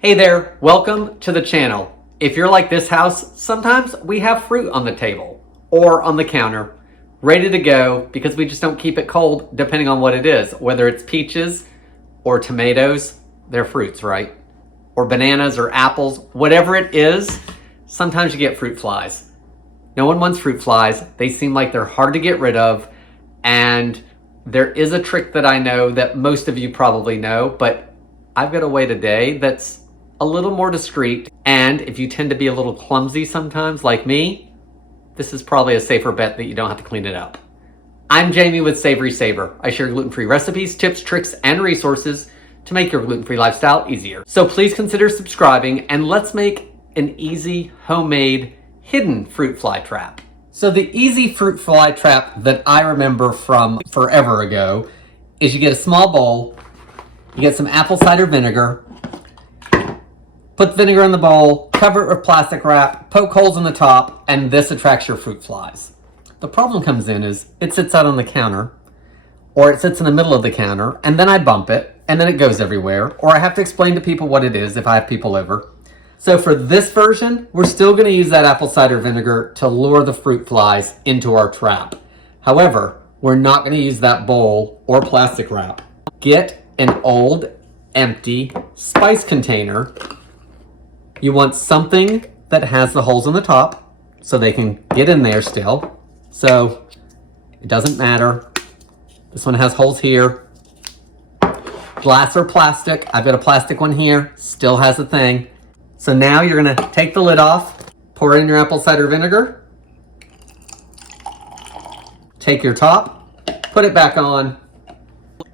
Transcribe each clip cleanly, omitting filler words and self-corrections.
Hey there, welcome to the channel. If you're like this house, sometimes we have fruit on the table or on the counter, ready to go because we just don't keep it cold depending on what it is. Whether it's peaches or tomatoes, they're fruits, right? Or bananas or apples, whatever it is, sometimes you get fruit flies. No one wants fruit flies. They seem like they're hard to get rid of, and there is a trick that I know that most of you probably know, but I've got a way today that's a little more discreet. And if you tend to be a little clumsy sometimes, like me, this is probably a safer bet that you don't have to clean it up. I'm Jamie with Savory Saver. I share gluten-free recipes, tips, tricks, and resources to make your gluten-free lifestyle easier. So please consider subscribing, and let's make an easy, homemade, hidden fruit fly trap. So the easy fruit fly trap that I remember from forever ago is you get a small bowl, you get some apple cider vinegar, put the vinegar in the bowl, cover it with plastic wrap, poke holes in the top, and this attracts your fruit flies. The problem comes in is it sits out on the counter, or it sits in the middle of the counter, and then I bump it, and then it goes everywhere, or I have to explain to people what it is if I have people over. So for this version, we're still gonna use that apple cider vinegar to lure the fruit flies into our trap. However, we're not gonna use that bowl or plastic wrap. Get an old, empty spice container. You want something that has the holes in the top so they can get in there still. So it doesn't matter. This one has holes here. Glass or plastic. I've got a plastic one here, still has a thing. So now you're gonna take the lid off, pour in your apple cider vinegar, take your top, put it back on.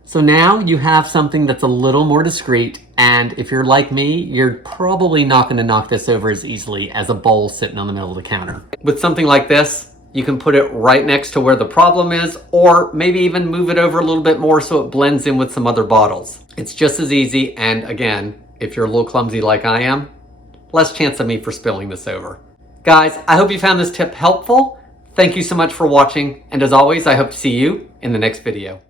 So now you have something that's a little more discreet, and if you're like me, you're probably not gonna knock this over as easily as a bowl sitting on the middle of the counter. With something like this, you can put it right next to where the problem is, or maybe even move it over a little bit more so it blends in with some other bottles. It's just as easy, and again, if you're a little clumsy like I am, less chance of me for spilling this over. Guys, I hope you found this tip helpful. Thank you so much for watching, and as always, I hope to see you in the next video.